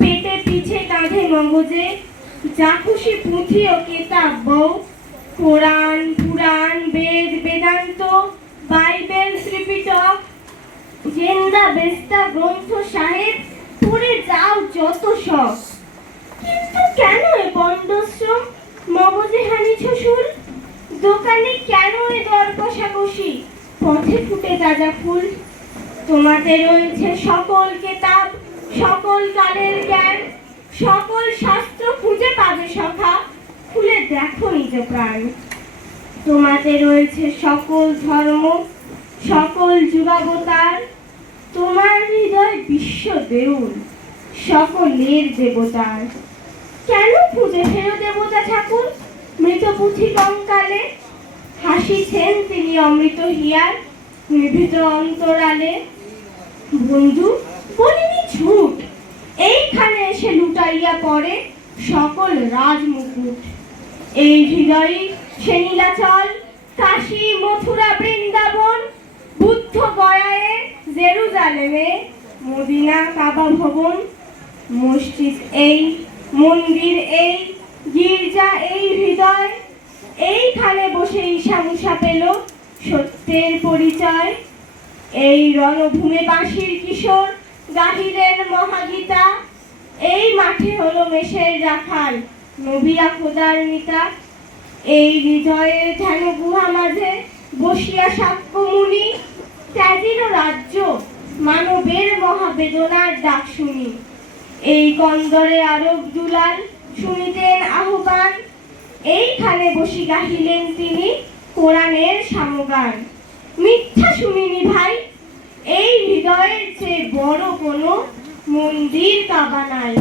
পেটে পিছে কাঁধে মগজে যা খুশি পুঁথি ও কেতাব বউ, কোরআন পুরাণ বেদ বেদান্ত বাইবেল ত্রিপিটক জেন্দা বেস্তা গ্রন্থ সাহেব পড়ে যাও যত সব। কিন্তু কেন এ বন্ডশ্রম, মগজে হানিছ সুর? দোকানে কেন এ দর কষাকষি, পথে ফুটে তাজা ফুল? তোমাতে রয়েছে সকল কেতাব, সকল কালের জ্ঞান, সকল শাস্ত্র খুঁজে পাবে সখা, খুলে দেখো নিজ প্রাণ। তোমাতে রয়েছে সকল ধর্ম, সকল যুগাবতার, তোমার হৃদয় বিশ্ব দেউল, সকলের দেবতার। কেন খুঁজে ফেরো দেবতা ঠাকুর মৃত পুঁথি কঙ্কালে? হাসিছেন তিনি অমৃত হিয়ার নিভৃত অন্তরালে। বন্ধু বলিনি ঝুট, এইখানে এসে লুটাইয়া পড়ে সকল রাজমুকুট। এই হৃদয়ে সে নীলাচল, কাশী মথুরা বৃন্দাবন, বুদ্ধ গয়ায়ে জেরুজালেমে, মদিনা কাবা ভবন। মসজিদ এই, মন্দির এই, গির্জা এই হৃদয়, এইখানে বসে ঈশা মুসা পেল সত্যের পরিচয়। এই রণভূমে বাঁশির কিশোর গাহিলেন মহাগীতা, এই মাঠে হলো মেষের রাখাল নবিয়া খোদার মিতা। এই হৃদয়ের ধ্যান গুহা মাঝে বসিয়া সাক্ষ্য মুনি, ত্যাগের রাজ্য মানবের মহাবেদনার ডাক শুনি। এই কন্দরে আরব দুলাল শুনিতেন আহ্বান, এইখানে বসি গাহিলেন তিনি কোরআনের সামগান। মিথ্যা শুনিনি ভাই, এই হৃদয়ের চেয়ে বড় কোনো মন্দির কাবা নাই।